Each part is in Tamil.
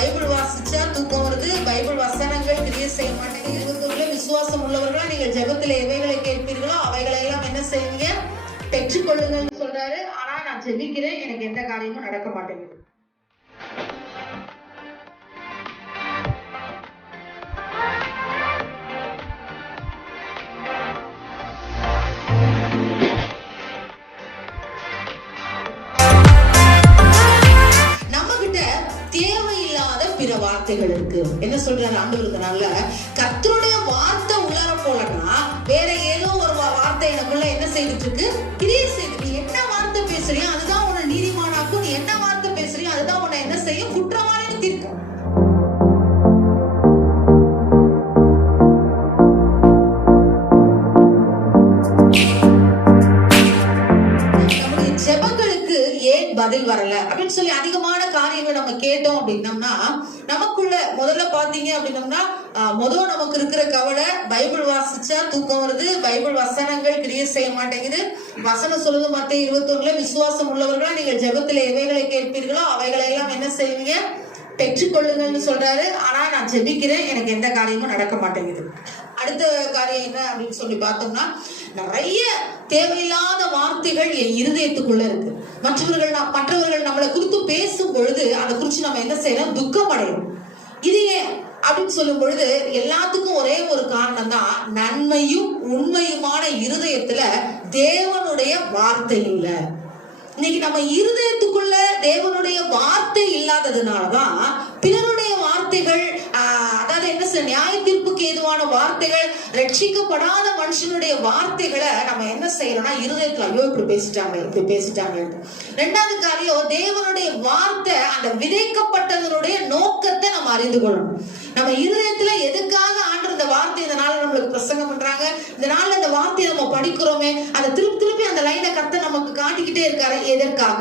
பைபிள் வாசிச்சா தூக்கம் வருது, பைபிள் வசனங்கள் கிரியை செய்ய மாட்டேங்குது. விசுவாசம் உள்ளவர்களா நீங்கள் ஜெபத்திலே எவைகளை கேட்பீர்களோ அவைகளை எல்லாம் என்ன செய்வீங்க? பெற்றுக்கொள்ளுங்கன்னு சொல்றாரு. ஆனா நான் ஜெபிக்கிறேன், எனக்கு எந்த காரியமும் நடக்க மாட்டேங்குது. பிற வார்த்தைகள் இருக்கு. என்ன சொல்றாரு ஆண்டவருக்குனால கர்த்தருடைய வார்த்தை உள்ளார போலன்னா வேற ஏதோ ஒரு வார்த்தை எனக்குள்ள என்ன செய்துட்டு இருக்கு? கிரியை செய்து. நீ என்ன வார்த்தை பேசுறியோ அதுதான் உன்னை நீதிமானாக்கும். நீ என்ன வார்த்தை பேசுறியோ அதுதான் உன்னை என்ன செய்யும்? குற்றவாளின்னு தீர்க்கும். நம்முடைய ஜெபங்களுக்கு ஏன் பதில் வரல அப்படின்னு சொல்லி அதிகமான காரியங்கள் நம்ம கேட்டோம் அப்படின்னம்னா, நமக்குள்ள முதல்ல பாத்தீங்க அப்படின்னம்னா முதல் நமக்கு இருக்கிற கவலை, பைபிள் வாசிச்சா தூக்கம் வருது, பைபிள் வசனங்கள் கிரியை செய்ய மாட்டேங்குது. வசனம் சொல்லுது மத்தேயு 21 விசுவாசம் உள்ளவர்களா நீங்கள் ஜெபத்திலே எவைகளை கேட்பீர்களோ அவைகளை எல்லாம் என்ன செய்வீங்க? பெற்றுக்கொள்ளுங்கன்னு சொல்றாரு. ஆனா நான் ஜெபிக்கிறேன், எனக்கு எந்த காரியமும் நடக்க மாட்டேங்குது. அடுத்த காரியம் என்ன அப்படின்னு சொல்லி பார்த்தோம்னா, நிறைய தேவையில்லாத வார்த்தைகள் என் இருதயத்துக்குள்ள இருக்கு. மற்றவர்கள் நம்மளை குறித்து பேசும் பொழுது அதை குறிச்சு நம்ம என்ன செய்யறோம்? துக்கம் அடையும். இது ஏன் அப்படின்னு சொல்லும் பொழுது எல்லாத்துக்கும் ஒரே ஒரு காரணம் தான், நன்மையும் உண்மையுமான இருதயத்துல தேவனுடைய வார்த்தை இல்லை. இன்னைக்கு நம்ம இருதயத்துக்குள்ள தேவனுடைய வார்த்தை இல்லாததுனாலதான் பிறருடைய வார்த்தைகள், அதாவது என்ன சொல்ல, நியாய தீர்ப்புக்கு ஏதுவான வார்த்தைகள், ரட்சிக்கப்படாத மனுஷனுடைய வார்த்தைகளை நம்ம என்ன செய்யறோம்னா இருதயத்துல ஐயோ இப்படி பேசிட்டாங்க. ரெண்டாவது காரியம், தேவனுடைய வார்த்தை அந்த விதைக்கப்பட்டதனுடைய நோக்கத்தை நம்ம அறிந்து கொள்ளணும். நம்ம இருதயத்துல எதுக்காக ஆண்டு இந்த வார்த்தை இதனால நம்மளுக்கு பிரசங்கம் பண்றாங்க, இதனால இந்த வார்த்தையை நம்ம படிக்கிறோமே, அதை திருப்பி அந்த லைனை கத்த நமக்கு காட்டிக்கிட்டே இருக்காரு. எதற்காக?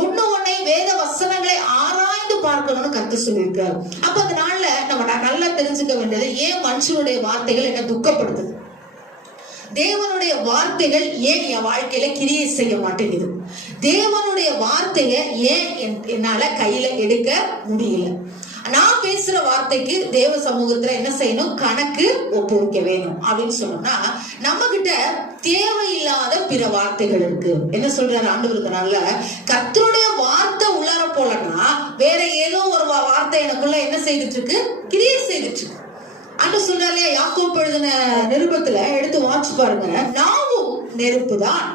ஒன்னை வேத வசனங்களை ஆராய்ந்து பார்க்கணும்னு கத்து சொல்லியிருக்காரு. அப்ப அதனால நம்ம நல்லா தெரிஞ்சுக்க வேண்டியது, ஏன் மனுஷனுடைய வார்த்தைகள் என்ன துக்கப்படுத்துது? தேவனுடைய வார்த்தைகள் ஏன் என் வாழ்க்கையில கிரியை செய்ய மாட்டேங்குது? தேவனுடைய வார்த்தையை ஏன் என்னால கையில எடுக்க முடியல? நான் பேசுற வார்த்தைக்கு தேவ சமூகத்துல என்ன செய்யணும்? கணக்கு ஒப்புவிக்க வேணும் அப்படின்னு சொன்னோம்னா, நம்ம கிட்ட தேவையில்லாத பிற வார்த்தைகள் இருக்கு. என்ன சொல்றாரு ஆண்டவருக்குனால கர்த்தருடைய வார்த்தை உள்ளார போலன்னா வேற ஏதோ ஒரு வார்த்தை எனக்குள்ள என்ன செய்துட்டு இருக்கு? கிரியை செய்துட்டு இருக்கு. ஆண்டு சொல்றாரு யாக்கோபு எழுதின நிருபத்துல எடுத்து வாட்சி பாருங்க. நாவும் நெருப்பு தான்.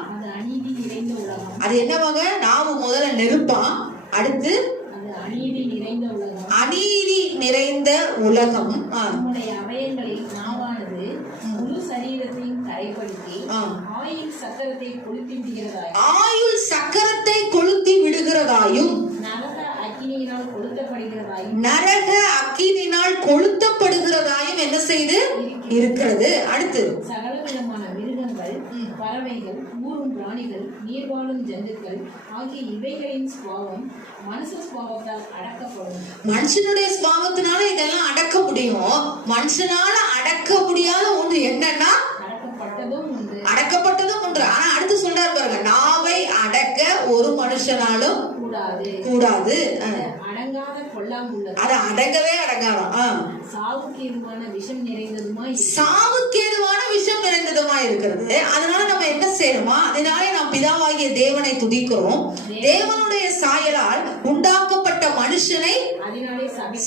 அது என்னவாங்க? நாவும் முதல்ல நெருப்பா, அடுத்து அநீதி நிறைந்த உலகம். அவயங்களில் நாவானது முழு சரீரத்தையும் கரைப்படுத்தி ஆயுள் சக்கரத்தை கொளுத்தி விடுகிறதாயும் நரக அக்கினியினால் கொளுத்தப்படுகிறதாயும் என்ன செய்து இருக்கிறது? அடுத்து சகல விதமான மிருகங்கள், பறவைகள், ஊரும் பிராணிகள், நீர்வாழும் ஜந்துக்கள் ஆகிய இவைகளின் சுபாவம் மனுஷ சுபாவத்தால் அடக்கப்படும். மனுஷனுடைய சுபாவத்தினால இதெல்லாம் அடக்க முடியும். மனுஷனால அடக்க முடியாத ஒன்று என்னன்னா அடக்கப்பட்டதும் ஒன்று. ஆனா அடுத்து சொல்றாரு பாருங்க, நாவை அடக்க ஒரு மனுஷனாலும் கூடாது. அடங்காத கொல்லாமுள்ளது, அது அடங்கவே அடங்காதான். சாவுக்கேதுவான விஷம் நிறைந்ததுமா இருக்கிறது. அதனால நம்ம என்ன செய்யணுமா? அதனாலே நாம் பிதாவாகிய தேவனை துதிக்கிறோம். தேவனுடைய சாயலால் உண்டாக்கப்பட்ட மனுஷனை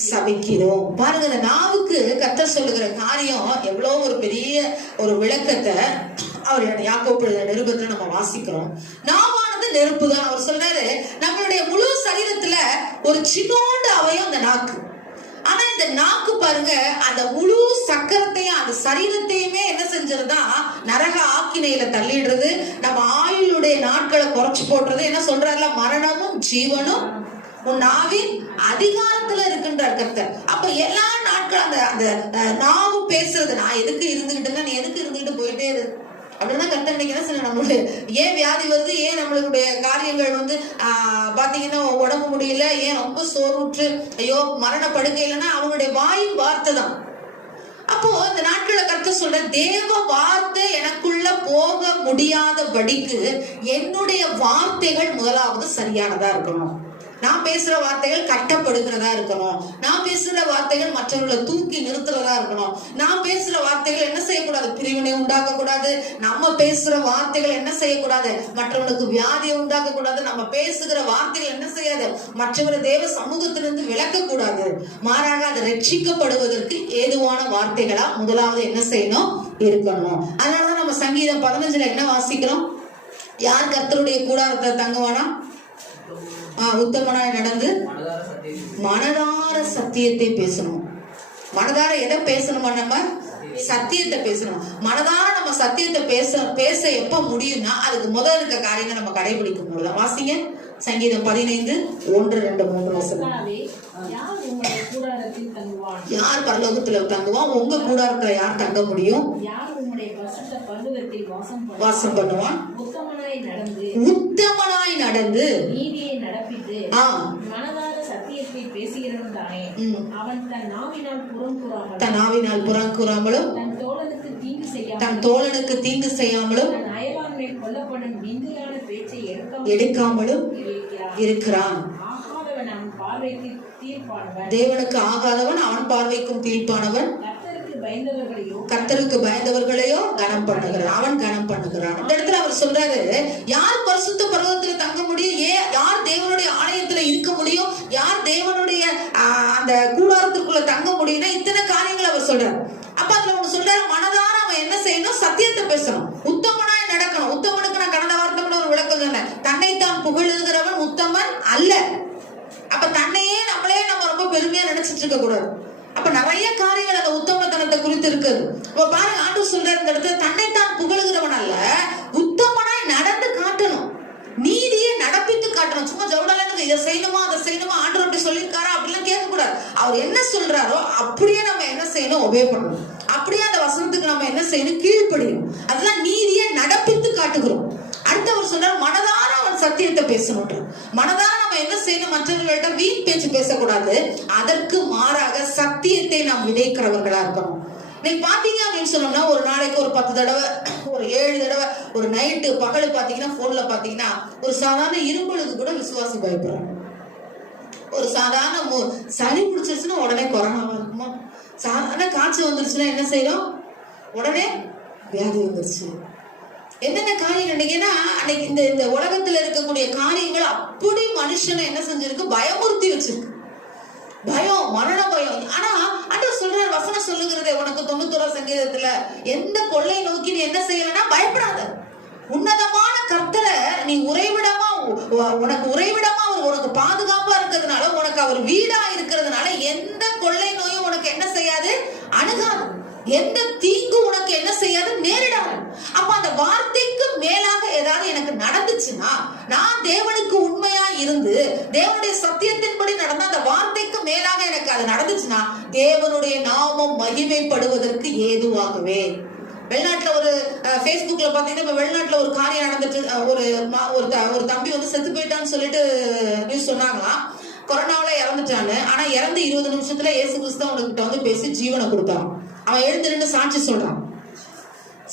சபிக்கிறோம். பாருங்க, இந்த நாவுக்கு கர்த்தர் சொல்லுகிற காரியம் எவ்வளவு ஒரு பெரிய ஒரு விளக்கத்தை அவர் யாக்கோபு நிருபத்துல நம்ம வாசிக்கிறோம். நாவானது நெருப்பு தான். அவர் சொல்றாரு, நம்மளுடைய முழு சரீரத்துல ஒரு சின்னோண்டு அவயம் அந்த நாக்கு. ஆனா இந்த நாக்கு பாருங்க, அந்த முழு சக்கரத்தையும் அந்த சரீரத்தையுமே என்ன செஞ்சிருந்தா நரக ஆக்கினையில தள்ளிடுறது, நம்ம ஆயுளுடைய நாட்களை குறைச்சு போடுறது. என்ன சொல்றாருல, மரணமும் ஜீவனும் உன் நாவின் அதிகாரத்துல இருக்கின்றார் கர்த்தர். அப்ப எல்லா நாட்களும் அந்த நாவு பேசுறது, நான் எதுக்கு இருந்துகிட்டு, நீ எதுக்கு இருந்துகிட்டு போயிட்டே இரு அப்படின்னா கர்த்தர் நினைக்கிறேன். நம்மளுடைய ஏன் வியாதி வருது, ஏன் நம்மளுடைய காரியங்கள் பாத்தீங்கன்னா உடம்பு முடியல, ஏன் ரொம்ப சோர்வுற்று ஐயோ மரண படுக்கையிலன்னா அவங்களுடைய வாயின் வார்த்தை தான். அப்போ இந்த நாட்களை கர்த்தர் சொல்ற, தேவ வார்த்தை எனக்குள்ள போக முடியாத படிக்கு என்னுடைய வார்த்தைகள் முதலாவது சரியானதா இருக்கணும். நான் பேசுற வார்த்தைகள் கட்டப்படுகிறதா இருக்கணும். நான் பேசுற வார்த்தைகள் மற்றவர்களை தூக்கி நிறுத்துறதா இருக்கணும். நான் பேசுற வார்த்தைகள் என்ன செய்யக்கூடாது? பிரிவினை உண்டாக்க கூடாது. நம்ம பேசுற வார்த்தைகள் என்ன செய்யக்கூடாது? மற்றவர்களுக்கு வியாதியை உண்டாக்க கூடாது. நம்ம பேசுகிற வார்த்தைகள் என்ன செய்யாது? மற்றவரை தேவ சமூகத்திலிருந்து விலக்க கூடாது. மாறாக அதை ரட்சிக்கப்படுவதற்கு ஏதுவான வார்த்தைகளா முதலாவது என்ன செய்யணும்? இருக்கணும். அதனாலதான் நம்ம சங்கீதம் 15 என்ன வாசிக்கிறோம்? யார் கர்த்தருடைய கூடாரத்தை தங்குவானா? உத்தமனாய் நடந்து மனதார சத்தியத்தை பேசணும். மனதார எதை பேசணுமா? நம்ம சத்தியத்தை பேசணும். மனதார நம்ம சத்தியத்தை பேச எப்ப முடியும்னா அதுக்கு முதல் இருக்க காரியத்தை நம்ம கடைபிடிக்கும் போது. வாசிங்க சங்கீதம் 15 1, 2, 3 வசனம். யார் பரலோகத்துல தங்குவான்? உங்க கூடாரத்துல யார் தங்க முடியும்? வாசம் பண்ணுவான். உத்தமனாய் நடந்து நீதியை நடப்பித்து மனதார சத்தியத்தை பேசுகிறவன் தானே. அவன் தன் நாவினால் புறம் கூறாமலும் தன் தோழனுக்கு தீங்கு செய்யாமலும் தன் அயலான் மேல் கொல்லப்படும் நிந்தையான பேச்சை எடுக்காமலும் இருக்கிறான். ஆகாதவன் அவன் பார்வைக்கு தீர்ப்பானவன். தேவனுக்கு ஆகாதவன் அவன் பார்வைக்கும் தீர்ப்பானவன். கர்த்தருக்கு பயந்தவர்களையோ கனம் பண்ணுகிறான். அவன் கனம் பண்ணுகிறான். இந்த இடத்துல அவர் சொல்றாரு, யார் பரிசுத்த பர்வதத்துல தங்க முடியும்? யார் தேவனுடைய ஆலயத்துல இருக்க முடியும்? யார் தேவனுடைய அந்த கூடாரத்திற்குள்ள தங்க முடியும்னா இத்தனை காரியங்கள் அவர் சொல்றாரு. அப்ப அதுல ஒண்ணு சொல்றாரு, மனதார அவன் என்ன செய்யணும்? சத்தியத்தை பேசணும். உத்தமனாய் நடக்கணும். உத்தமனுக்கு நான் கடந்த வார்த்தை ஒரு விளக்கம் சொன்னேன். தன்னைத்தான் புகழுகிறவன் உத்தமன் அல்ல. அப்ப தன்னையே நம்ம ரொம்ப பெருமையா நினைச்சிட்டு இருக்க கூடாது. அப்ப நிறைய காரியங்கள் அந்த உத்தமத்தனத்தை குறித்து இருக்குது. இப்ப பாருங்க, ஆண்டவர் சொல்றாரு இந்த இடத்துல, தன்னைத்தான் புகழுகிறவன் அல்ல, உத்தமனாய் நடந்து காட்டணும். நீதியை நடப்பித்து காட்டணும். சும்மா ஜவுடால இதை செய்யணுமா அதை செய்யணுமா ஆண்டவர் அப்படி சொல்லியிருக்காரா அப்படிலாம் கேட்க கூடாது. அவர் என்ன சொல்றாரோ அப்படியே நம்ம என்ன செய்யணும்? ஒபே பண்ணணும். அப்படியே அந்த வசனத்துக்கு நம்ம என்ன செய்யணும்? கீழ்ப்படியும். அதெல்லாம் நீதியை நடப்பித்து காட்டுகிறோம். அடுத்தவர் சொல்றாரு, மனதார அவன் சத்தியத்தை பேசணும். மனதார நம்ம என்ன செய்யணும்? மற்றவர்கள்ட்ட வீண் பேச்சு பேசக்கூடாது. அதற்கு மாறாக சத்தியத்தை நாம் விதைக்கிறவர்களா இருக்கணும். நீங்க பாத்தீங்க அப்படின்னு சொன்னோம்னா ஒரு நாளைக்கு ஒரு 10 தடவை, ஒரு 7 தடவை, ஒரு நைட்டு பகல் பாத்தீங்கன்னா போன்ல பாத்தீங்கன்னா ஒரு சாதாரண இரும்பலுக்கு கூட விசுவாசி பயப்படுறாங்க. ஒரு சாதாரண சளி பிடிச்சிருச்சுன்னா உடனே கொரோனாவா இருக்குமா? சாதாரண காய்ச்சல் வந்துருச்சுன்னா என்ன செய்யறோம்? உடனே வியாதி வந்துருச்சு. என்னென்ன காரியம் நினைக்கிறேன்னா அன்னைக்கு இந்த உலகத்துல இருக்கக்கூடிய காரியங்கள் அப்படி மனுஷனை என்ன செஞ்சிருக்கு? பயமுறுத்தி வச்சிருக்கு. பயம், மரண பயம். ஆனா ஆண்டவர் சொல்றார், வசனம் சொல்லுகிறதே, உனக்கு 91 சங்கீதத்துல எந்த கொள்ளை நோக்கி நீ என்ன செய்யலன்னா பயப்படாத. உன்னதமான கர்த்தரை நீ உறைவிடமா, உனக்கு உறைவிடமா உனக்கு பாதுகாப்பா இருக்கிறதுனால, உனக்கு அவர் வீடா இருக்கிறதுனால எந்த கொள்ளை நோயும் உனக்கு என்ன செய்யாது? அணுகாது. எந்த தீங்கு உனக்கு என்ன செய்யாது? நேரிடாது. அப்ப அந்த வார்த்தைக்கு மேலாக ஏதாவது எனக்கு நடந்துச்சுன்னா, நான் தேவனுக்கு உண்மையா இருந்து தேவனுடைய சத்தியத்தின்படி நடந்த அந்த வார்த்தைக்கு மேலாக எனக்கு அது நடந்துச்சுன்னா தேவனுடைய நாமம் மகிமைப்படுவதற்கு ஏதுவாகவே. வெளிநாட்டுல ஒரு Facebookல பாத்தீங்கன்னா இப்ப வெளிநாட்டுல ஒரு காரியம் நடந்துட்டு, ஒரு தம்பி வந்து செத்து போயிட்டான்னு சொல்லிட்டு நியூஸ் சொன்னாங்களாம். கொரோனாவில இறந்துட்டான்னு. ஆனா இறந்து 20 நிமிஷத்துல இயேசு கிறிஸ்து அவனுக்கிட்ட வந்து பேசி ஜீவனை கொடுத்தான். அவன் எழுந்து 2 சாட்சி சொல்றான்.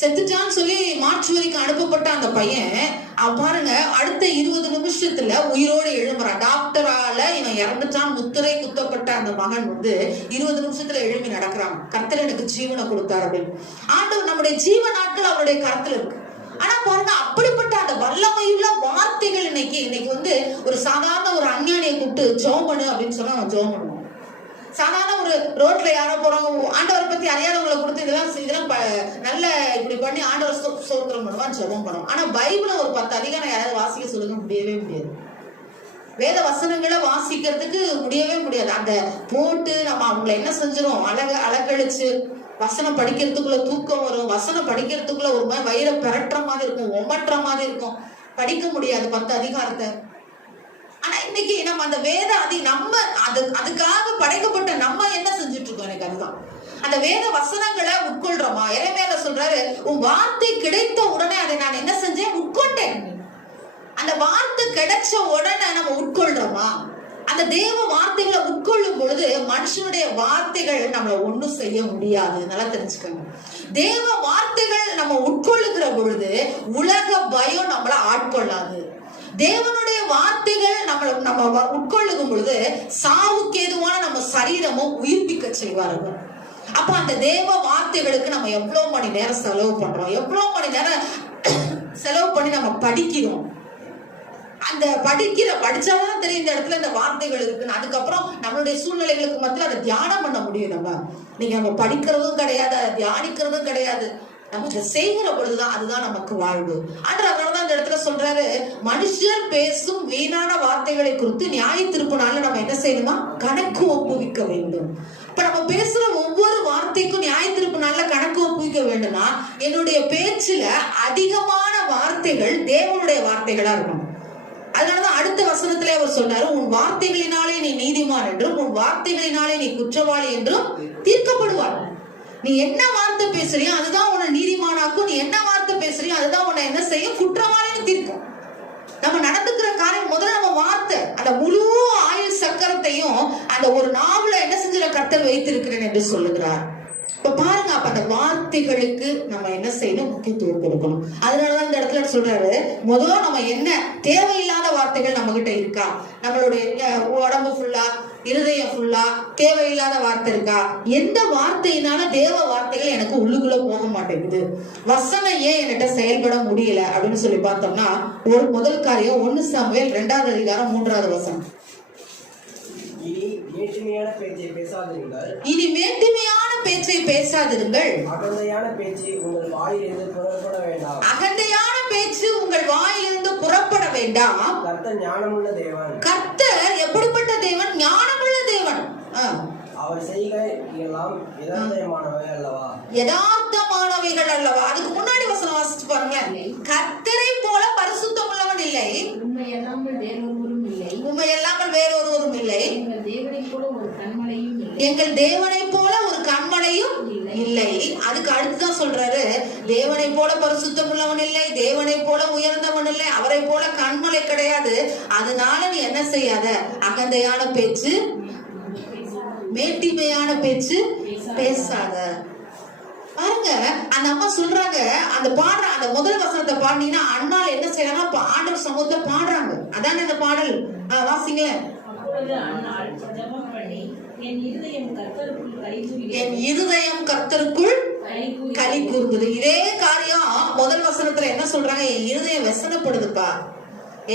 செத்துட்டான்னு சொல்லி மாற்றுவரைக்கு அனுப்பப்பட்ட அந்த பையன் அவன் பாருங்க அடுத்த 20 நிமிஷத்துல உயிரோடு எழும்புறான். டாக்டரால இவன் இறந்துட்டான் முத்திரை குத்தப்பட்ட அந்த மகன் வந்து 20 நிமிஷத்துல எழும்பி நடக்கிறான். கர்த்தர் எனக்கு ஜீவனை கொடுத்தார் அப்படின்னு. ஆண்டவர் நம்முடைய ஜீவ நாட்கள் அவருடைய கருத்துல இருக்கு. ஆனா பாருங்க, அப்படிப்பட்ட அந்த வல்லமையுள்ள வார்த்தைகள் இன்னைக்கு வந்து ஒரு சாதாரண ஒரு அஞ்ஞானியை கூப்பிட்டு ஜெபம் பண்ணு அப்படின்னு சொன்னா அவன் ஜெபம் பண்ணுவான். சாதாரண ஒரு ரோட்ல யாரோ போறாங்க, ஆண்டவரை பத்தி அறியாதவங்களை கொடுத்து இதெல்லாம் நல்ல இப்படி பண்ணி ஆண்டவர் சோத்திரம் பண்ணுவான், ஜெபம் பண்ணுவான். ஆனா பைபிள ஒரு 10 அதிகாரம் யாராவது வாசிக்க சொல்லுங்க, முடியவே முடியாது. வேத வசனங்களை வாசிக்கிறதுக்கு முடியவே முடியாது. அந்த போட்டு நம்ம அவங்களை என்ன செஞ்சிடும்? அலகழிச்சு வசனம் படிக்கிறதுக்குள்ள தூக்கம் வரும். வசனம் படிக்கிறதுக்குள்ள ஒரு மாதிரி வயிறை பெரட்டுற மாதிரி இருக்கும், ஒமற்ற மாதிரி இருக்கும். படிக்க முடியாது 10 அதிகாரத்தை. ஆனா இன்னைக்கு நம்ம அந்த வேத அதுக்காக படைக்கப்பட்ட நம்ம என்ன செஞ்சுட்டு இருக்கோம்? எனக்கு அதுதான். அந்த வேத வசனங்களை உட்கொள்றோமா? எரேமியா சொல்றாரு, உன் வார்த்தை கிடைத்த உடனே அதை நான் என்ன செஞ்சேன்? உட்கொண்டேன். அந்த வார்த்தை கிடைச்ச உடனே நம்ம உட்கொள்றோமா? அந்த தேவ வார்த்தைகளை உட்கொள்ளும் பொழுது மனுஷனுடைய வார்த்தைகள் நம்மளை ஒண்ணும் செய்ய முடியாது. நல்லா தெரிஞ்சுக்கோங்க. தேவ வார்த்தைகள் நம்ம உட்கொள்ளுகிற பொழுது உலக பயம் நம்மளை ஆட்கொள்ளாது. தேவனுடைய வார்த்தைகள் நம்ம உட்கொள்ளும் பொழுது சாவுக்கு ஏதுவான நம்ம சரீரமும் உயிர்ப்பிக்க செய்வார்கள். அப்ப அந்த தேவ வார்த்தைகளுக்கு நம்ம எவ்வளவு மணி நேரம் செலவு பண்றோம், எவ்வளவு மணி நேரம் செலவு பண்ணி நம்ம படிக்கிறோம். அந்த படிச்சாதான் தெரியும் இந்த இடத்துல இந்த வார்த்தைகள் இருக்குன்னு. அதுக்கப்புறம் நம்மளுடைய சூழ்நிலைகளுக்கு மத்தியில் அதை தியானம் பண்ண முடியும். நம்ம படிக்கிறதும் கிடையாது, அதை தியானிக்கிறதும் கிடையாது. நம்ம செய்கிற பொழுதுதான் அதுதான் நமக்கு வாழ்வு. அதனாலதான் அந்த இடத்துல சொல்றாரு, மனுஷர் பேசும் வீணான வார்த்தைகளை குறித்து நியாய தீர்ப்பு நாள்ல நம்ம என்ன செய்யணுமா, கணக்கு ஒப்புவிக்க வேண்டும். இப்ப நம்ம பேசுற ஒவ்வொரு வார்த்தைக்கும் நியாய தீர்ப்பு நாள்ல கணக்கு ஒப்புவிக்க வேண்டும்னா என்னுடைய பேச்சுல அதிகமான வார்த்தைகள் தேவனுடைய வார்த்தைகளா இருக்கணும். அதனாலதான் அடுத்த வசனத்திலே அவர் சொன்னாரு, உன் வார்த்தைகளினாலே நீ நீதிமான் என்றும் உன் வார்த்தைகளினாலே நீ குற்றவாளி என்றும் தீர்க்கப்படுவார். நீ என்ன வார்த்தை பேசுறியோ அதுதான் உன்னை நீதிமானாக்கும், நீ என்ன வார்த்தை பேசுறியோ அதுதான் உன்னை என்ன செய்யும், குற்றவாளின்னு தீர்க்கும். நம்ம நடந்துக்கிற காரியம் முதல்ல நம்ம வார்த்தை, அந்த முழு ஆயுள் சக்கரத்தையும் அந்த ஒரு நாவல என்ன செஞ்ச கர்த்தர் வைத்திருக்கிறேன் என்று சொல்லுகிறார். இப்ப பாருங்க, அப்ப அந்த வார்த்தைகளுக்கு நம்ம என்ன செய்யணும், முக்கியத்துவம் கொடுக்கணும். அதனாலதான் இந்த இடத்துல சொல்றாரு, முதல்ல நம்ம என்ன தேவையில்லாத வார்த்தைகள் நம்ம கிட்ட இருக்கா, நம்மளுடைய உடம்பு ஃபுல்லா இருதயம் ஃபுல்லா தேவையில்லாத வார்த்தை இருக்கா, எந்த வார்த்தையினால தேவ வார்த்தைகள் எனக்கு உள்ளுக்குள்ள போக மாட்டேங்குது, வசனம் ஏன் என்கிட்ட செயல்பட முடியல அப்படின்னு சொல்லி பார்த்தோம்னா, ஒரு முதல் காரியம் 1 சாமுவேல் 2ஆம் அதிகாரம் 3ஆவது வசனம். இனி மேட்டிமையான பேச்சை பேசாதிருங்கள், இனி மேட்டிமையான பேச்சை பேசாதிருங்கள், அகந்தையான பேச்சு உங்கள் வாயிலிருந்து புறப்பட வேண்டாம், அகந்தையான பேச்சு உங்கள் வாயிலிருந்து புறப்பட வேண்டாம். கர்த்தர் ஞானமுள்ள தேவன். கர்த்தர் எப்படிப்பட்ட தேவன், ஞானமுள்ள தேவன். அவர் செய்கை எல்லாம் யதார்த்தமானவை அல்லவா, யதார்த்தமானவைகள் அல்லவா. அதுக்கு முன்னாடி வசனம் வாசிச்சு பாருங்க, கர்த்தரை போல பரிசுத்தம் உள்ளவன் இல்லை, உண்மையல்லாமல் வேறொருவரும் இல்லை, உண்மையல்லாமல் வேறொருவரும் இல்லை, எங்கள் தேவனை போல ஒரு கண்மலையும் இல்லை, எங்கள் தேவனை போல ஒரு கண்மலையும் இல்லை. அதுக்கு அடுத்துதான் சொல்றாரு, தேவனை போல பரிசுத்தம் உள்ளவன் இல்லை, தேவனை போல உயர்ந்தவன் இல்லை, அவரை போல கண்மலை கிடையாது. அதனால நீ என்ன செய்யாத, அகந்தையான பேச்சு மேட்டிமையான பேச்சு பேசாத. பாருங்க, அந்த அம்மா சொல்றாங்க, அந்த பாடுற அந்த முதல் வசனத்தை பாடினீங்கன்னா அண்ணால் என்ன செய்யறாங்க, ஆண்டவர் சமூகத்தை பாடுறாங்க. அதான அந்த பாடல், வாசிங்க. அப்பொழுது அன்னாள் ஜெபம் பண்ணி, என் இருதயம் கர்த்தருக்குள் களி கூர்ந்தது. இதே காரியம் முதல் வசனத்துல என்ன சொல்றாங்க, என் இருதயம் வெசனப்படுதுப்பா,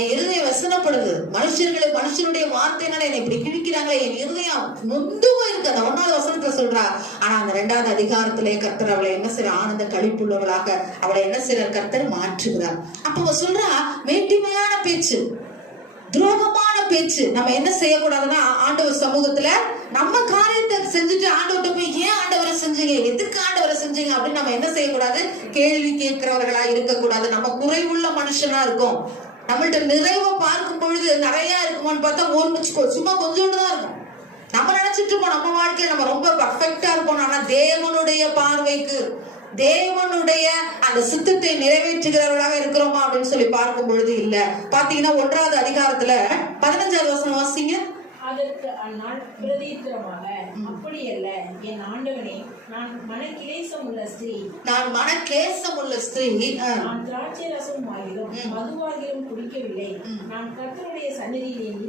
என் இருதயம் வெசனப்படுது, மனுஷனுடைய வார்த்தையினால என்னை இப்படி கிழிக்கிறாங்களே, என் இருதயம் நொந்து போயிருக்கு. அந்த 1ஆவது வசனத்துல சொல்றா. ஆனா அந்த 2ஆவது அதிகாரத்திலே கர்த்தர் அவளை என்ன செய்ய, ஆனந்த களிப்புள்ளவளாக அவளை என்ன செய்யறார், கர்த்தர் மாற்றுகிறார். அப்ப அவ சொல்றா, மேட்டிமையான பேச்சு, துரோகமான பேச்சு நம்ம என்ன செய்யக்கூடாதுன்னா, ஆண்டவர் சமூகத்துல நம்ம காரியத்தை செஞ்சுட்டு ஆண்டவர்கிட்ட போய் ஏன் ஆண்டவரை செஞ்சீங்க, எதுக்கு ஆண்டவரை செஞ்சீங்க அப்படின்னு நம்ம என்ன செய்யக்கூடாது, கேள்வி கேட்கிறவர்களா இருக்கக்கூடாது. நம்ம குறைவுள்ள மனுஷனா இருக்கும், நம்மள்ட்ட நிறைவா பார்க்கும் பொழுது நிறைய இருக்குமான்னு பார்த்தா சும்மா கொஞ்சோண்டு தான் இருக்கும். நம்ம நினைச்சிட்டு இருப்போம் நம்ம வாழ்க்கையில நம்ம ரொம்ப பர்ஃபெக்டா இருப்போம். ஆனா தேவனுடைய பார்வைக்கு, தேவனுடைய அந்த சித்தத்தை நிறைவேற்றுகிறவர்களாக இருக்கிறோமா அப்படின்னு சொல்லி பார்க்கும் பொழுது இல்ல. பாத்தீங்கன்னா 1ஆவது அதிகாரத்துல 15ஆவது வசனம் வாசிங்க. அதற்கு அந்நாள் பிரதித்திரமாக, அப்படியல்ல என் ஆண்டவனே, நான் மனக்கிலேசம் உள்ள ஸ்திரீ, நான் திராட்சை ரசம் ஆகிலும் மதுவாகிலும் குடிக்கவில்லை, நான் கர்த்தருடைய சந்நிதியில் என்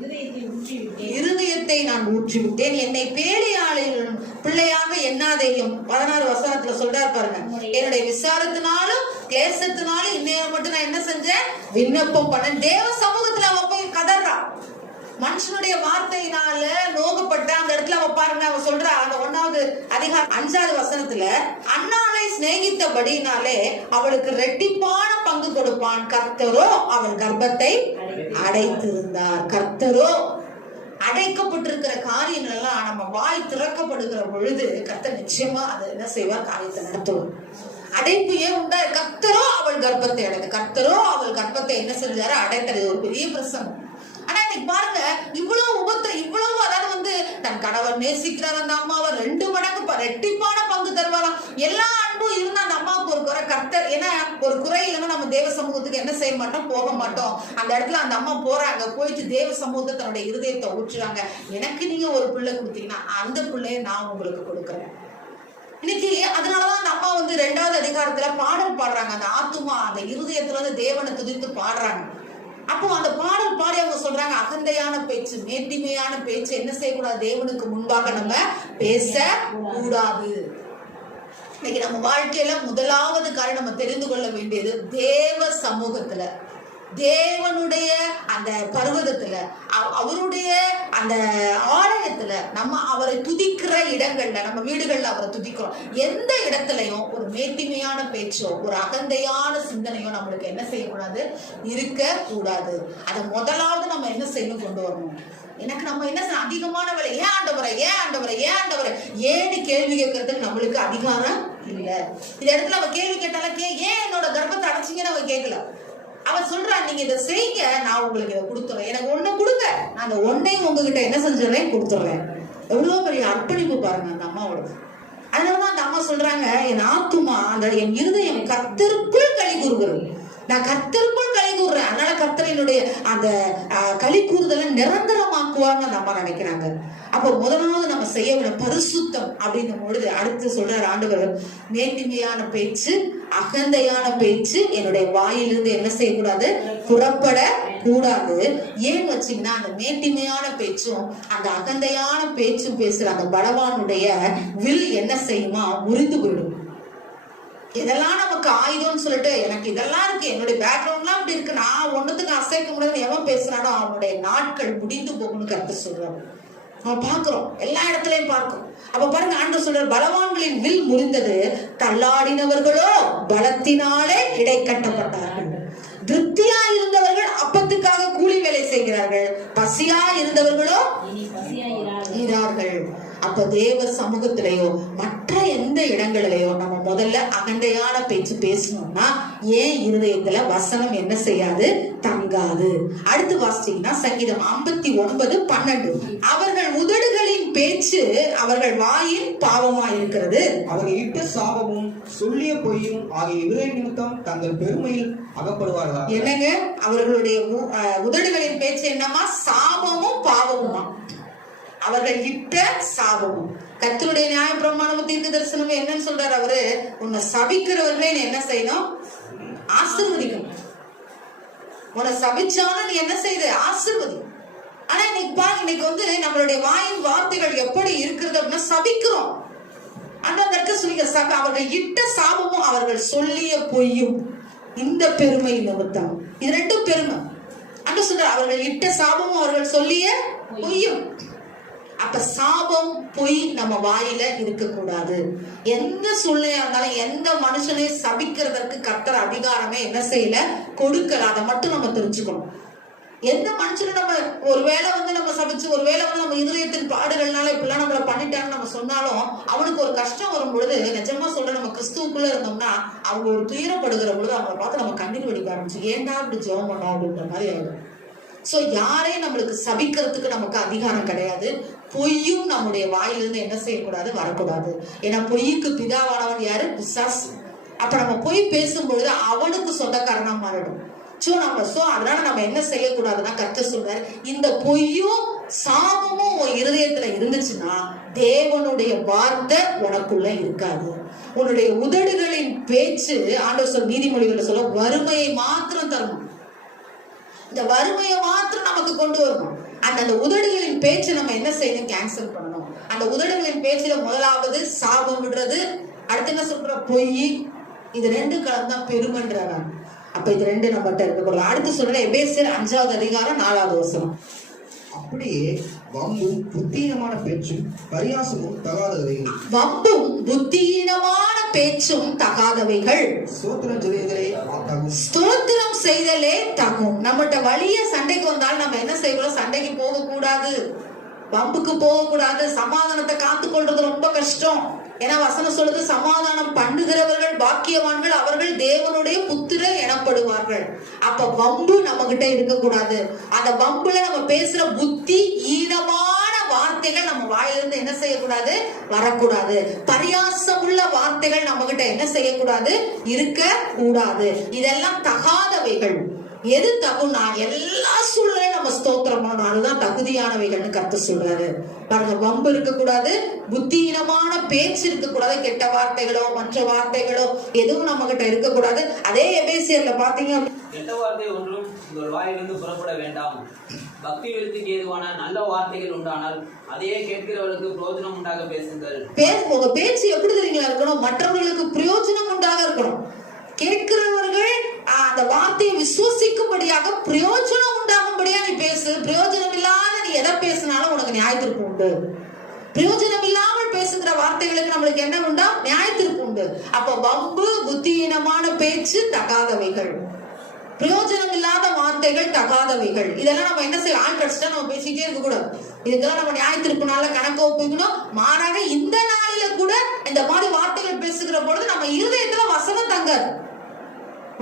இருதயத்தை நான் ஊற்றிவிட்டேன், என்னை பேலியாளின் பிள்ளையாக எண்ணாதேயும். 16 வசனத்துல சொல்றாரு பாருங்க, என்னுடைய விசாரத்தினாலும் கிளேசத்தினாலும் இந்நேரம் மட்டும் நான் என்ன செஞ்சேன், விண்ணப்பம் பண்ண. தேவ சமூகத்துல அவ போய் கதறா, மனுஷனுடைய வார்த்தையினால நோகப்பட்ட அந்த இடத்துல அவ பாருங்க, அவ சொல்றா அந்த 1ஆவது அதிகாரம் 5ஆவது வசனத்துல, அன்னாளை சிநேகித்தபடினாலே அவளுக்கு ரெட்டிப்பான பங்கு கொடுப்பான், கர்த்தரோ அவள் கர்ப்பத்தை அடைத்திருந்தார். கர்த்தரோ அடைக்கப்பட்டிருக்கிற காரியங்கள் எல்லாம் நம்ம வாய் திறக்கப்படுகிற பொழுது கர்த்தர் நிச்சயமா அதை என்ன செய்வார், காரியத்தை நடத்துவார். அடைப்பு ஏன் உண்டா, கர்த்தரோ அவள் கர்ப்பத்தை அடைத்த, கர்த்தரோ அவள் கர்ப்பத்தை என்ன செஞ்சாரு, அடைத்தது. ஒரு பெரிய பிரசங்கம். ஆனா இன்னைக்கு பாருங்க, இவ்வளவு அதாவது தன் கணவர் நேசிக்கிறார் அந்த அம்மாவை 2 மடங்கு ரெட்டிப்பான பங்கு தருவாராம். எல்லா அன்பும் இருந்தா அந்த அம்மாவுக்கு ஒரு குறை, கர்த்தர் ஏன்னா ஒரு குறை இல்லைன்னா நம்ம தேவ சமூகத்துக்கு என்ன செய்ய மாட்டோம், போக மாட்டோம். அந்த இடத்துல அந்த அம்மா போறாங்க, போயிட்டு தேவ சமூகத்தை தன்னுடைய இருதயத்தை ஊற்றுறாங்க. எனக்கு நீங்க ஒரு பிள்ளை கொடுத்தீங்கன்னா அந்த பிள்ளைய நான் உங்களுக்கு கொடுக்குறேன். இன்னைக்கு அதனாலதான் அந்த அம்மா 2ஆவது அதிகாரத்துல பாடல் பாடுறாங்க. அந்த ஆத்துமா அந்த இருதயத்துல தேவனை துதித்து பாடுறாங்க. அப்போ அந்த பாடல் பாடி அவங்க சொல்றாங்க, அகந்தையான பேச்சு, மேட்டிமையான பேச்சு என்ன செய்யக்கூடாது? தேவனுக்கு முன்பாக நம்ம பேச கூடாது. இன்னைக்கு நம்ம வாழ்க்கையில முதலாவது காரியம் நம்ம தெரிந்து கொள்ள வேண்டியது, தேவ சமூகத்துல, தேவனுடைய அந்த பர்வதத்துல, அவருடைய அந்த ஆலயத்துல, நம்ம அவரை துதிக்கிற இடங்கள்ல, நம்ம வீடுகள்ல அவரை துதிக்கிறோம். எந்த இடத்துலயும் ஒரு மேட்டிமையான பேச்சோ ஒரு அகந்தையான சிந்தனையோ நம்மளுக்கு என்ன செய்யக்கூடாது? இருக்க கூடாது. அதை முதலாவது நம்ம என்ன செய்யணும்? கொண்டு வரணும். எனக்கு நம்ம என்ன அதிகமான வேலை, ஏன் ஆண்டவரை, ஏன் ஆண்டவரை, ஏன் ஆண்டவரை, ஏன்னு கேள்வி கேட்கறதுக்கு நம்மளுக்கு அதிகாரம் இல்ல. இந்த இடத்துல அவ கேள்வி கேட்டாலும் ஏன் என்னோட கர்ப்பத்தை அடைச்சிங்கன்னு அவ கேட்கல. அவன் சொல்றான், நீங்க இதை செய்யுங்க, நான் உங்களுக்கு இதை கொடுத்துறேன், எனக்கு ஒண்ணு கொடுங்க, நான் அந்த ஒன்னையும் உங்ககிட்ட என்ன செஞ்சிடறேன்? கொடுத்துறேன். எவ்வளவு பெரிய அர்ப்பணிப்பு பாருங்க அந்த அம்மாவோட. அதனாலதான் அந்த அம்மா சொல்றாங்க, என் ஆத்துமா, அந்த என் இருதயம் கர்த்தருக்குள் களி கூறுகிறது. நான் கர்த்தருக்குள் களி கூறுறேன். அதனால கர்த்தரினுடைய அந்த களி கூறுதலை நிரந்தரமாக்குவாங்க அந்த அம்மா நினைக்கிறாங்க. அப்போ முதலாவது நம்ம செய்ய வேண்டிய பரிசுத்தம் அப்படின்னும் பொழுது அடுத்து சொல்றாரு ஆண்டவர், மேட்டிமையான பேச்சு, அகந்தையான பேச்சு என்னுடைய வாயிலிருந்து என்ன செய்யக்கூடாது? புறப்பட கூடாது. ஏன் வச்சீங்கன்னா, அந்த மேட்டிமையான பேச்சும் அந்த அகந்தையான பேச்சும் பேசுற அந்த பலவானுடைய வில் என்ன செய்யுமா? முறிந்து போயிடும். இதெல்லாம் நமக்கு ஆயுதம்னு சொல்லிட்டு, எனக்கு இதெல்லாம் இருக்கு, என்னுடைய பேக்ரவுண்ட்லாம் அப்படி இருக்கு, நான் ஒண்ணுத்துக்கு அசைக்க முடியாதுன்னு எவன் பேசுறானோ அவனுடைய நாட்கள் முடிந்து போகணும்னு கருத்து சொல்றாங்க. நம்ம பாக்குறோம், எல்லா இடத்துலயும் பார்க்கிறோம். அப்ப பாருங்க, ஆண்டவர் சொல்ற, பலவான்களின் வில் முறிந்தது, தள்ளாடினவர்களோ பலத்தினாலே இடை கட்டப்பட்டார்கள். திருப்தியா இருந்தவர்கள் அப்பத்துக்காக கூலி வேலை செய்கிறார்கள், பசியா இருந்தவர்களோ இரார்கள். அப்ப தேவ சமூகத்திலேயோ மற்ற எந்த இடங்களிலேயோ நம்ம முதல்ல அகண்டையான பேச்சு பேசணும்னா ஏன் இருதயத்துல வசனம் என்ன செய்யாது? தங்காது. அடுத்து வாசிச்சீங்கன்னா சங்கீதம் 59:12, அவர்கள் உதடுகளின் பேச்சு அவர்கள் வாயின் பாவமா இருக்கிறது, அவர்கள் இட்ட சாபமும் சொல்லிய பொய்யும் ஆகிய இவரை நிமித்தம் தங்கள் பெருமையில் அகப்படுவார்கள். என்னங்க, அவர்களுடைய உதடுகளின் பேச்சு என்னமா? சாபமும் பாவமுமா. அவர்கள் இட்ட சாபமும். கர்த்தருடைய நியாயப்பிரமாணமும் தீர்க்க தரிசனமும் என்னன்னு சொல்றாரு அவரு? உன்னை சபிக்கிறவர்களே நீ என்ன செய்யணும்? ஆசீர்வதிக்கணும். உன்னை சபிச்சாலும் நீ என்ன செய்யுது? ஆசீர்வதி. ஆனா இன்னைக்கு பாருங்க, இன்னைக்கு வந்து நம்மளுடைய வாயின் வார்த்தைகள் எப்படி இருக்கிறது அப்படின்னா சபிக்கிறோம். அந்த சொல்லிக்க அவர்கள் இட்ட சாபமும் அவர்கள் சொல்லிய பொய்யும் இந்த பெருமை நிமித்தம். இது ரெண்டும் பெருமை. அந்த சொல்ற, அவர்கள் இட்ட சாபமும் அவர்கள் சொல்லிய பொய்யும். அப்ப சாபம் பொய் நம்ம வாயில இருக்க கூடாது. எந்த சூழ்நிலையா இருந்தாலும் எந்த மனுஷனையும் சபிக்கிறதற்கு கர்த்தர் அதிகாரமே என்ன செய்யல? கொடுக்கல. அதை மட்டும் நம்ம தெரிஞ்சுக்கணும். எந்த மனுஷனும் நம்ம ஒருவேளை வந்து நம்ம சபிச்சு, ஒருவேளை வந்து நம்ம இதயத்தின் பாடுகள்னால இப்படிலாம் நம்மள பண்ணிட்டாங்கன்னு நம்ம சொன்னாலும் அவனுக்கு ஒரு கஷ்டம் வரும் பொழுது, நிஜமா சொல்ற, நம்ம கிறிஸ்துவுக்குள்ள இருந்தோம்னா அவங்க ஒரு துயரப்படுகிற பொழுது அவங்களை பார்த்து நம்ம கண்ணீர் வடிக்க ஆரம்பிச்சு, ஏன்டா இப்படி ஜெபம் பண்ணோம் அப்படின்ற மாதிரி ஆயிடும். சோ யாரையும் நம்மளுக்கு சபிக்கிறதுக்கு நமக்கு அதிகாரம் கிடையாது. பொய்யும் நம்முடைய வாயிலிருந்து என்ன செய்யக்கூடாது? வரக்கூடாது. ஏன்னா பொய்யுக்கு பிதாவானவன் யாரு? பிசாசு. அப்ப நம்ம பொய் பேசும் பொழுது அவனுக்கு சொந்தக்காரனா மாறிடும். அதனால நம்ம என்ன செய்யக்கூடாதுன்னா, கர்த்தர் சொல்றாரு, இந்த பொய்யும் சாபமும் உன் இருதயத்துல இருந்துச்சுன்னா தேவனுடைய வார்த்தை உனக்குள்ள இருக்காது. உன்னுடைய உதடுகளின் பேச்சு, ஆண்டவர் சொல் நீதிமொழிகளை சொல்ல, வறுமையை மாத்திரம் தரணும். இந்த வறுமையை மாத்திரம் நமக்கு கொண்டு வரணும். அந்த உதடுகளின் பேச்சை நம்ம என்ன செய்யணும்? கேன்சல் பண்ணணும். அந்த உதடுகளின் பேச்சுல முதலாவது சாபம் விடுறது, அடுத்து என்ன சொல்ற? பொய். இது ரெண்டு கலந்தா பெருமைன்றாங்க. அப்ப இது ரெண்டு நம்மகிட்ட இருக்கக்கூடாது. அடுத்து சொல்ற எபேசியர் 5:4. அப்படியே வம்பும் புத்தீனமான பேச்சும் பரியாசமும் தகாதவைகள். வம்பும் புத்தீனமான பேச்சும் தகாதவைகள். ஸ்தோத்திரம் செய்தலே தகும். நம்மகிட்ட வலிய சண்டைக்கு வந்தாலும் நம்ம என்ன செய்யணும்? சண்டைக்கு போக கூடாது, வம்புக்கு போக கூடாது. சமாதானத்தை காத்து கொள்றது ரொம்ப கஷ்டம். ஏன்னா வசனம் சொல்லுது, சமாதானம் பண்ணுகிறவர்கள் பாக்கியவான்கள், அவர்கள் தேவனுடைய புத்திரர் எனப்படுவார்கள். அப்ப வம்பு நம்ம கிட்ட இருக்க கூடாது. அந்த வம்புல நம்ம பேசுற புத்தி ஈனமான வார்த்தைகள் நம்ம வாயிலிருந்து என்ன செய்யக்கூடாது? வரக்கூடாது. பரியாசமுள்ள வார்த்தைகள் நம்ம கிட்ட என்ன செய்யக்கூடாது? இருக்க கூடாது. இதெல்லாம் தகாதவைகள். எது தகுனா எல்லா சூழ்நிலையும் நம்ம ஸ்தோத்திரம் பண்ணணும். அதுதான் தகுதியானவைகள்னு கர்த்தர் சொல்றாரு. பாருங்க, வம்பு இருக்கக்கூடாது, புத்தியீனமான பேச்சு இருக்கக்கூடாது, கெட்ட வார்த்தைகளோ மற்ற வார்த்தைகளோ எதுவும் நம்ம கிட்ட இருக்கக்கூடாது. அதே எபேசியர்ல பாத்தீங்க, கெட்ட வார்த்தை ஒன்றும் உங்கள் வாயிலிருந்து புறப்பட வேண்டாம். பக்தி விருத்திக்கு ஏதுவான நல்ல வார்த்தைகள் உண்டானால் அதையே கேட்கிறவர்களுக்கு பிரயோஜனம் உண்டாக பேசுங்கள். உங்க பேச்சு எப்படி தெரியுங்களா இருக்கணும்? மற்றவர்களுக்கு பிரயோஜனம் உண்டாக இருக்கணும். கேட்கிறவர்கள் அந்த வார்த்தையை விசுவசிக்கும்படியாக பிரயோஜனம் உண்டாகும்படியா நீ பேசு. பிரயோஜனம் இல்லாத நீ எதை பேசினாலும் உனக்கு நியாயத்திற்கு உண்டு. பிரயோஜனம் இல்லாமல் பேசுகிற வார்த்தைகளுக்கு நம்மளுக்கு என்ன உண்டா? நியாயத்திற்கு உண்டு. அப்ப வம்பு, புத்தியீனமான பேச்சு தகாதவைகள், பிரயோஜனம் இல்லாத வார்த்தைகள் தகாதவைகள். இதெல்லாம் நம்ம என்ன செய்ய, ஆள் கடிச்சிட்டா நம்ம பேசிட்டே இருக்க கூடாது. இதுக்கெல்லாம் நம்ம நியாயத்திருப்புனால கணக்கு ஒப்புக்கணும். மாறாக இந்த நாளில கூட இந்த மாதிரி வார்த்தைகள் பேசுகிற பொழுது நம்ம இருதயத்துல வசனம் தங்காது.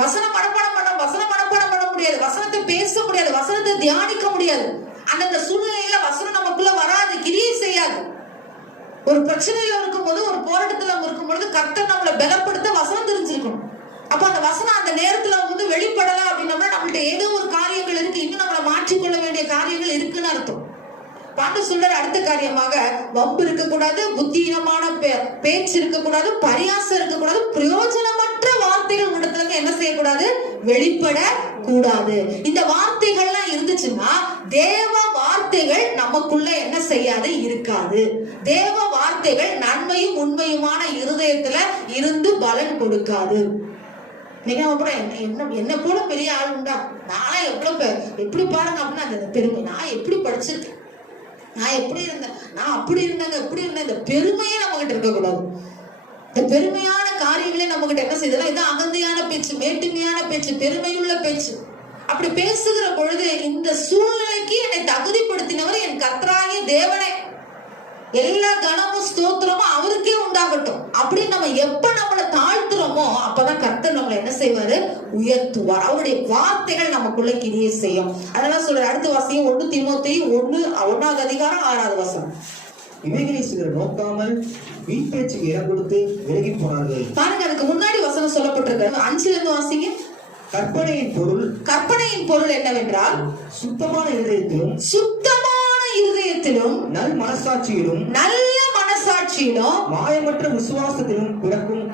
வசனம் மனப்பாடம் பண்ண முடியாது, வசனத்தை பேச முடியாது, வசனத்தை தியானிக்க முடியாது. அந்தந்த சூழ்நிலையில வசனம் நமக்குள்ள வராது, கிரியை செய்யாது. ஒரு பிரச்சனையில இருக்கும் போது, ஒரு போராட்டத்துல இருக்கும் பொழுது கர்த்தர் நம்மளை பலப்படுத்த வசனம் தெரிஞ்சிருக்கணும். அப்ப அந்த வசனம் அந்த நேரத்துல வந்து வெளிப்படலாம் அப்படின்னா நம்மள்ட்ட ஏதோ ஒரு காரியங்கள் இருக்கு, இன்னும் நம்மளை மாற்றிக்கொள்ள வேண்டிய காரியங்கள் இருக்குன்னு அர்த்தம். பாட்டு சொல்ற அடுத்த காரியமாக, வம்பு இருக்கக்கூடாது, புத்தியீனமான பேச்சு இருக்கக்கூடாது, பரியாசம் இருக்கக்கூடாது, பிரயோஜனமற்ற வார்த்தைகள் இடத்துல என்ன செய்யக்கூடாது? வெளிப்பட கூடாது. இந்த வார்த்தைகள்லாம் இருந்துச்சுன்னா தேவ வார்த்தைகள் நமக்குள்ள என்ன செய்யாது? இருக்காது. தேவ வார்த்தைகள் நன்மையும் உண்மையுமான இருதயத்துல இருந்து பலன் கொடுக்காது. நீங்க கூட என்ன போல பெரிய ஆள் உண்டா, நானும் எப்படி பாருங்க அப்படின்னா அந்த பெருமை, நான் எப்படி படிச்சிருக்கேன், நான் எப்படி இருந்தேன், நான் அப்படி இருந்தேங்க இப்படி இருந்தேன், இந்த பெருமையே நம்ம கிட்ட இருக்கக்கூடாது. இந்த பெருமையான காரியங்களே நம்ம கிட்ட என்ன செய்யலாம்? இது அகந்தையான பேச்சு, மேட்டுமையான பேச்சு, பெருமையுள்ள பேச்சு. அப்படி பேசுகிற பொழுது இந்த சூழ்நிலைக்கு என்னை தகுதிப்படுத்தினவர் என் கர்த்தராகிய தேவனே, எல்லா கனமும் ஸ்தோத்திரமும் அவருக்கே உண்டாகட்டும் அப்படின்னு நம்ம எப்ப நம்மளை தாழ்த்துறோமோ அப்பதான் கர்த்தர் நம்மளை என்ன செய்வாரு? உயர்த்துவார். அவருடைய வார்த்தைகள் நமக்குள்ள கிரியை செய்யும். அதெல்லாம் சொல்ற அடுத்த வாசியம் 1 தீமோத்தேயு 1 அதிகாரம் 6வது வசனம். இவைகளை சிலர் நோக்காமல் வீண் பேச்சுக்கு இடம் கொடுத்து விலகி போனார்கள். பாருங்க, அதுக்கு முன்னாடி வசனம் சொல்லப்பட்டிருக்கிறது. 5ல இருந்து வாசிங்க. கற்பனையின் பொருள் என்னவென்றால், சுத்தமான இருதயத்திலும் நல்ல மனசாட்சியிலும் மாயமற்ற விசுவாசத்திலும் பிறக்கும்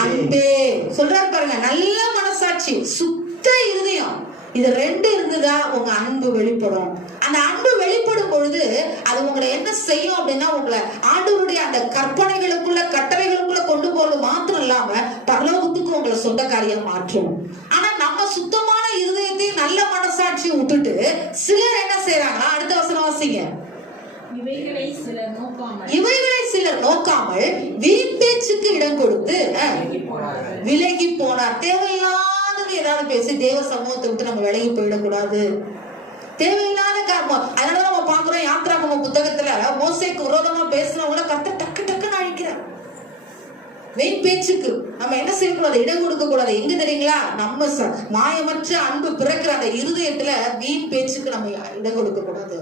அன்பே. சொல்றாரு பாருங்க, நல்ல மனசாட்சி, சுத்த இருதயம், இது 2 இருந்துதா உங்க அன்பு வெளிப்படும். அந்த அன்பு வெளிப்படும் பொழுது அது உங்களை என்ன செய்யும் அப்படின்னா, உங்களை ஆண்டவருடைய அந்த கற்பனைகளுக்குள்ள கட்டளைகளுக்குள்ள கொண்டு போறது மாத்திரம் இல்லாம பரலோகத்துக்கு உங்களை சொந்தக்காரியா மாற்றும். ஆனா நம்ம சுத்தமான இருதயத்தையும் நல்ல மனசாட்சியும் விட்டுட்டு சிலர் என்ன செய்யறாங்களா? அடுத்த வசனம் வாசிங்க. இவைகளை சிலர் நோக்காமல் வீண் பேச்சுக்கு இடம் கொடுத்து விலகி போனார். தேவையில்லாதது ஏதாவது பேசி தேவ சமூகத்தை விட்டு நம்ம விலகி போயிடக்கூடாது. தேவையில்லாத அதனால நம்ம பாக்குறோம், யாத்ராகம புத்தகத்துல மோசேக்கு விரோதமா பேசினவங்கள கர்த்தர் டக்கு டக்குன்னு அழிக்கிறார். வீண் பேச்சுக்கு நம்ம என்ன செய்யக்கூடாது? இடம் கொடுக்க கூடாது. எங்க தெரியுங்களா? நம்ம மாயமற்ற அன்பு பிறக்கிற அந்த இருதயத்துல வீண் பேச்சுக்கு நம்ம இடம் கொடுக்க கூடாது.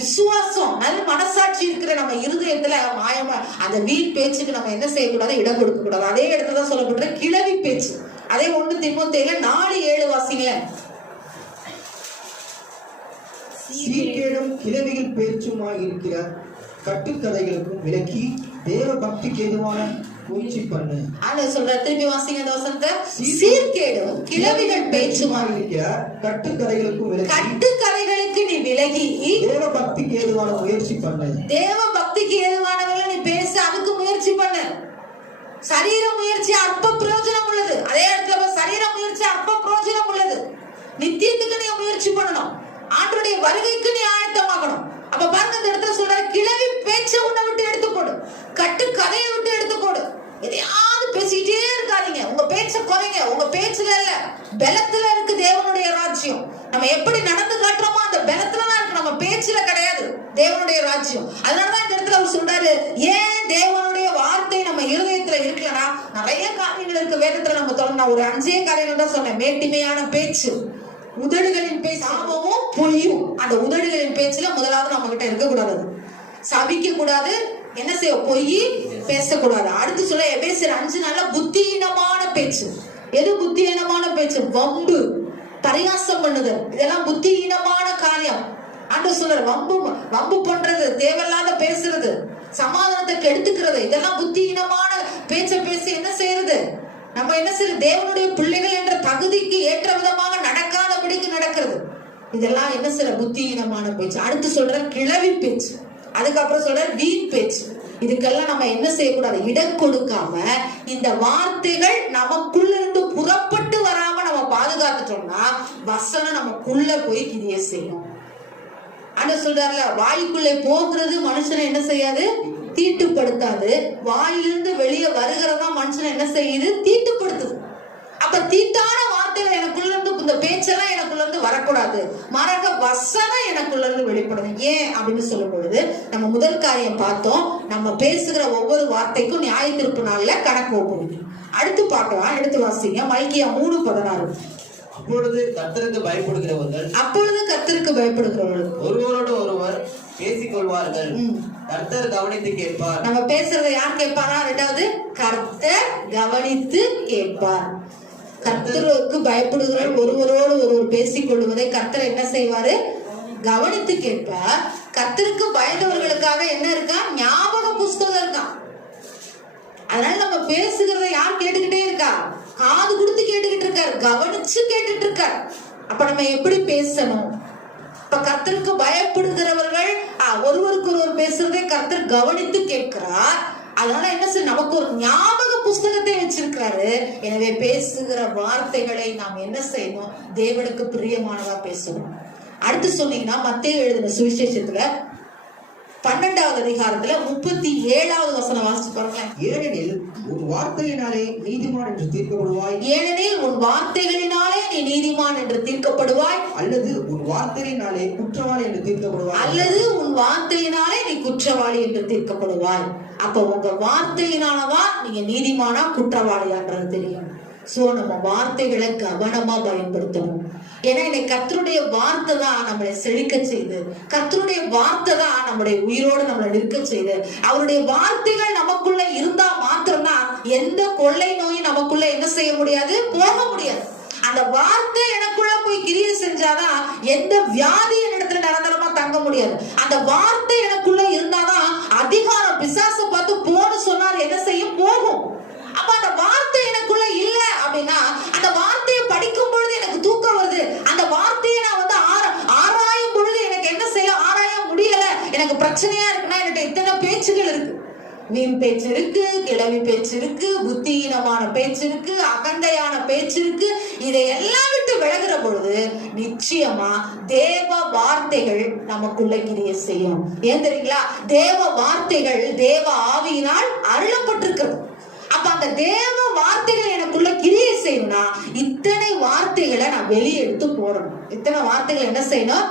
விசுவாசம், நல்ல மனசாட்சி இருக்கிற நம்ம இருதயத்துல மாயமா அந்த வீண் பேச்சுக்கு நம்ம என்ன செய்யக்கூடாது? இடம் கொடுக்க கூடாது. அதே இடத்துல சொல்லப்படுற கிளவி பேச்சு, அதே 1 தீமோத்தேயுல 4:7 வாசிங்கள. சீர்கேடும் கிளவிகள் பேச்சுமாய் இருக்கிற கட்டுக்கதைகளுக்கும் விலக்கி தேவ பக்திக்கு ஏதுவான முயற்சி பண்ணு. ஆனா சொல்ற, திருப்பி வாசிங்க அந்த வசனத்தை. சீர்கேடும் கிளவிகள் பேச்சுமாய் இருக்கிற கட்டுக்கதைகளுக்கு நீ விலகி தேவ பக்திக்கு ஏதுவான முயற்சி பண்ணு. தேவ பக்திக்கு ஏதுவானவங்களை நீ பேச, அதுக்கு முயற்சி பண்ணு. சரீர முயற்சி அற்ப பிரயோஜனம் உள்ளது. அதே இடத்துல சரீர முயற்சி அற்ப பிரயோஜனம் உள்ளது. நித்தியத்துக்கு நீ முயற்சி பண்ணணும். ஆண்டவருடைய வருகைக்கு நீ ஆயத்தமாகணும். அப்ப பாருங்க, இந்த இடத்துல சொல்ற கிளவி பேச்ச உன்னை விட்டு எடுத்துக்கொடு, கட்டு கதையை விட்டு எடுத்துக்கொடு. எதையாவது பேசிக்கிட்டே இருக்காதீங்க. உங்க பேச்ச குறைங்க. உங்க பேச்சுல இல்ல, பலத்துல இருக்கு தேவனுடைய ராஜ்யம். நம்ம எப்படி நடந்து காட்டுறோமோ அந்த பலத்துலதான் இருக்கு, நம்ம பேச்சுல கிடையாது தேவனுடைய ராஜ்யம். அதனாலதான் இந்த இடத்துல அவர் சொல்றாரு, ஏன் தேவனுடைய வார்த்தை நம்ம இருதயத்துல இருக்கலன்னா நிறைய காரியங்கள் இருக்கு வேதத்துல. நம்ம தொடர்ந்து ஒரு 5 காரியங்கள் தான் சொன்னேன். மேட்டிமையான பேச்சு, உதடுகளின் பேச்சு, சாபமும் பொய்யும். அந்த உதடுகளின் பேச்சுல முதலாவது நம்ம கிட்ட இருக்க கூடாது. சபிக்க கூடாது, என்ன செய்ய, பொய் பேசக்கூடாது. அடுத்து சொல்ல எபேசியர் 5 புத்தியீனமான பேச்சு. எது புத்தியீனமான பேச்சு? வம்பு, பரியாசம் பண்ணுதல், இதெல்லாம் புத்திஹீனமான காரியம். ஆண்டவர் சொல்றார், வம்பு பண்றது, தேவையில்லாத பேசுறது, சமாதானத்தை கெடுத்துக்கிறது, இதெல்லாம் புத்திஹீனமான பேச்ச பேசி என்ன செய்யறது? நம்ம என்ன செய்யறது? தேவனுடைய பிள்ளைகள் என்ற தகுதிக்கு ஏற்ற விதமாக நடக்காதபடிக்கு நடக்கிறது. இதெல்லாம் என்ன செய்யற? புத்திஹீனமான பேச்சு. அடுத்து சொல்ற கிளவி பேச்சு, அதுக்கப்புறம் சொல்ற வீண் பேச்சு. இதுக்கெல்லாம் நம்ம என்ன செய்யக்கூடாது? இடம் கொடுக்காம இந்த வார்த்தைகள் நமக்குள்ள இருந்து புறப்பட்டு வராம நம்ம பாதுகாத்துட்டோம்னா வசனம் நமக்குள்ள போய் கிரியை செய்யும். ஆண்டவர் சொல்றாருல, வாய்க்குள்ளே போகிறது மனுஷனை என்ன செய்யாது? தீட்டுப்படுத்தாது. வாயிலிருந்து வெளியே வருகிறதா மனுஷனை என்ன செய்யுது? தீட்டுப்படுத்துது. அப்ப தீட்டான வார்த்தைகள் எனக்குள்ள இருந்து, இந்த பேச்செல்லாம் எனக்குள்ள இருந்து வரக்கூடாது. மாறாக வசனம் எனக்குள்ள இருந்து வெளிப்படணும். ஏன் அப்படின்னு சொல்லும் பொழுது நம்ம முதல் காரியம் பார்த்தோம், நம்ம பேசுகிற ஒவ்வொரு வார்த்தைக்கும் நியாய தீர்ப்பு நாள்ல கணக்கு ஒப்புது. அடுத்து பார்க்கலாம், எடுத்து வாசிங்க மல்கியா 3:16. அப்பொழுது கர்த்தருக்கு பயப்படுகிறவர்கள் ஒருவரோடு ஒருவர் பேசிக் கொள்வார்கள், கர்த்தர் கவனித்து கேட்பார். நம்ம பேசுறத யார் கேட்பாரா? ரெண்டாவது, கர்த்தர் கவனித்து கேட்பார். கர்த்தருக்கு பயப்படுகிறவர்கள் ஒருவரோடு ஒருவர் பேசிக் கொள்வதை கர்த்தர் என்ன செய்வாரு? கவனித்து கேட்பார். கர்த்தருக்கு பயந்தவர்களுக்காக என்ன இருக்கா? ஞாபக புஸ்தகம் இருக்கா. அதனால நம்ம பேசுகிறத யார் கேட்டுக்கிட்டே இருக்கா? காது கொடுத்து கேட்டுக்கிட்டு இருக்காரு, கவனிச்சு கேட்டுட்டு இருக்காரு. அப்ப நம்ம எப்படி பேசணும்? இப்ப கர்த்தருக்கு பயப்படுகிறவர்கள் ஒருவருக்கு ஒருவர் பேசுறதை கர்த்தர் கவனித்து கேட்கிறார். அதனால என்ன செய்ய? நமக்கு ஒரு ஞாபக புஸ்தகத்தை வச்சிருக்கிறாரு. எனவே பேசுகிற வார்த்தைகளை நாம் என்ன செய்யணும்? தேவனுக்கு பிரியமானதா பேசணும். அடுத்து சொன்னீங்கன்னா மத்தேயு எழுதின சுவிசேஷத்துல 12வது அதிகாரத்துல 37வது வசனம் வாசிச்சு பாருங்க. ஏனெனில் உன் வார்த்தையினாலே நீதிமான் என்று தீர்க்கப்படுவாய். ஏனெனில் உன் வார்த்தைகளினாலே நீ நீதிமான் என்று தீர்க்கப்படுவாய். அல்லது உன் வார்த்தையினாலே குற்றவாளி என்று தீர்க்கப்படுவாய். அல்லது உன் வார்த்தையினாலே நீ குற்றவாளி என்று தீர்க்கப்படுவாய். அப்ப உங்க வார்த்தையினாலதான் நீங்க நீதிமானா குற்றவாளியான்றது தெரியும். சோ நம்ம வார்த்தைகளை கவனமா பயன்படுத்தணும். ஏன்னா இன்னைக்கு கர்த்தருடைய வார்த்தை தான் நம்மளை செழிக்க செய்து, கர்த்தருடைய வார்த்தை தான் நம்முடைய உயிரோடு நம்மளை நிற்க செய்து. அவருடைய வார்த்தைகள் நமக்குள்ள இருந்தா மாத்திரம்தான் எந்த கொள்ளை நோயும் நமக்குள்ள என்ன செய்ய முடியாது? போக முடியாது. அந்த வார்த்தை எனக்குள்ள போய் கிரியை செஞ்சாதான் எந்த வியாதி என்னிடத்துல நிரந்தரமா தங்க முடியாது. அந்த வார்த்தை எனக்குள்ள இருந்தாதான் அதிகாரம் பிசாசை பார்த்து போன்னு சொன்னார் என்ன செய்யும்? போகும். அப்ப அந்த வார்த்தை எனக்குள்ள இல்ல அப்படின்னா, அந்த வார்த்தையை படிக்கும் பொழுது எனக்கு தூக்கம் வருது, அந்த வார்த்தையை நான் வந்து ஆராயும் பொழுது எனக்கு என்ன செய்ய? ஆராய முடியல, எனக்கு பிரச்சனையா இருக்குன்னா என்கிட்ட இத்தனை பேச்சுகள் இருக்கு. வீண் பேச்சு இருக்கு, கிளவி பேச்சு இருக்கு, புத்திஹீனமான பேச்சு இருக்கு, அகந்தையான பேச்சு இருக்கு. இதையெல்லாம் விட்டு விலகுற பொழுது நிச்சயமா தேவ வார்த்தைகள் நமக்குள்ள கிரியை செய்யும். ஏன் தெரியுங்களா? தேவ வார்த்தைகள் தேவ ஆவியினால் அருளப்பட்டிருக்கிறது. அப்ப அந்த தேவ வார்த்தைகள் எனக்குள்ள கிரியை செய்யணும்னா இத்தனை வார்த்தைகளை நான் வெளியெடுத்து போடணும். இத்தனை வார்த்தைகள் என்ன செய்யணும்?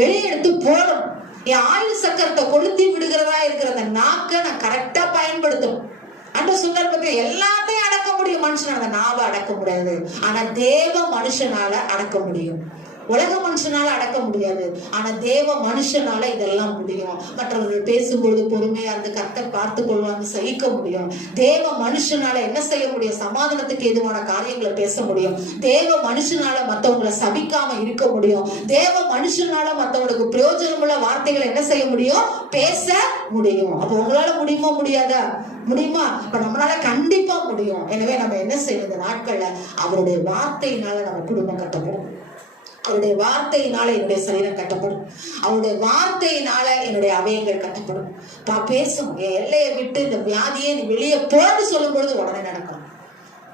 வெளியெடுத்து போடணும். என் ஆயுள் சக்கரத்தை கொளுத்தி விடுகிறதா இருக்கிற அந்த நாக்கை நான் கரெக்டா பயன்படுத்தணும். அந்த சுந்தரபத்தை எல்லாத்தையும் அடக்க முடியும் மனுஷனால, அந்த நாவை அடக்க முடியாது. ஆனா தேவ மனுஷனால அடக்க முடியும். உலக மனுஷனால அடக்க முடியாது, ஆனா தேவ மனுஷனால இதெல்லாம் முடியும். மற்றவர்கள் பேசும்பொழுது பொறுமையா இருந்து கர்த்தர் பார்த்து கொள்வாங்க, சகிக்க முடியும். தேவ மனுஷனால என்ன செய்ய முடியும்? சமாதானத்துக்கு எதுவான காரியங்களை பேச முடியும். தேவ மனுஷனால மற்றவங்களை சபிக்காம இருக்க முடியும். தேவ மனுஷனால மற்றவங்களுக்கு பிரயோஜனமுள்ள வார்த்தைகளை என்ன செய்ய முடியும்? பேச முடியும். அப்ப உங்களால முடியுமா? முடியாதா? முடியுமா? அப்ப நம்மளால கண்டிப்பா முடியும். எனவே நம்ம என்ன செய்யணும்? இந்த நாட்கள்ல அவருடைய வார்த்தையினால நம்ம குடும்பம் கட்டப்படும், அவருடைய வார்த்தையினால என்னுடைய சரீரம் கட்டப்படும், அவருடைய வார்த்தையினால என்னுடைய அவயங்கள் கட்டப்படும். பேசும் என் எல்லையை விட்டு இந்த வியாதியை நீ வெளியே போன்னு சொல்லும் பொழுது உடனே நடக்கும்.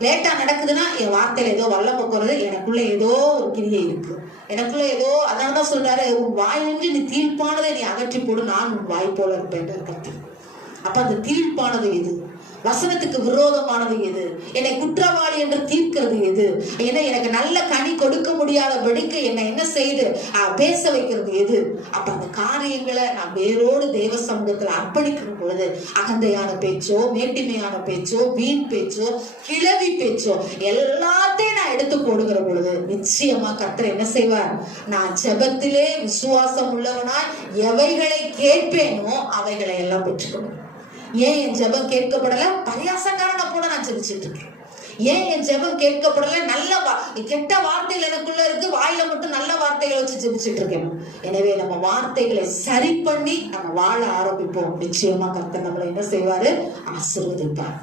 லேட்டா நடக்குதுன்னா என் வார்த்தையில ஏதோ வல்லம் போக்குறது, எனக்குள்ள ஏதோ ஒரு கிரியை இருக்கு, எனக்குள்ள ஏதோ. அதனாலதான் சொல்றாரு, உன் வாயிலின்றி நீ தீர்ப்பானதை நீ அகற்றி போடு, நான் உன் வாய் போல இருப்பேன் கருத்து. அப்ப அந்த தீர்ப்பானது எது? வசனத்துக்கு விரோதமானது எது? என்னை குற்றவாளி என்று தீர்க்கிறது எது? ஏன்னா எனக்கு நல்ல கனி கொடுக்க முடியாத வெடிக்க என்னை என்ன செய்து பேச வைக்கிறது எது? அப்ப அந்த காரியங்களை நான் வேரோடு தேவ சமூகத்துல அர்ப்பணிக்கிற பொழுது அகந்தையான பேச்சோ, மேட்டிமையான பேச்சோ, வீண் பேச்சோ, கிளவி பேச்சோ எல்லாத்தையும் நான் எடுத்து போடுகிற பொழுது நிச்சயமா கர்த்தர் என்ன செய்வார்? நான் ஜெபத்திலே விசுவாசம் உள்ளவனாய் எவைகளை கேட்பேனோ அவைகளை எல்லாம் பெற்றுக்கணும். ஏன் என் ஜெபம் கேட்கப்படல? பரியாசக்காரனை போல நான் ஜெபிச்சுட்டு இருக்கேன். ஏன் என் ஜெபம் கேட்கப்படல? கெட்ட வார்த்தைகள் எனக்குள்ள இருக்கு, வாயில மட்டும் நல்ல வார்த்தைகளை வச்சு ஜெபிச்சுட்டு இருக்கேன். எனவே நம்ம வார்த்தைகளை சரி பண்ணி நம்ம வாழ ஆரம்பிப்போம். நிச்சயமா கர்த்தர் நம்மளை என்ன செய்வாரு? ஆசீர்வதிப்பார்.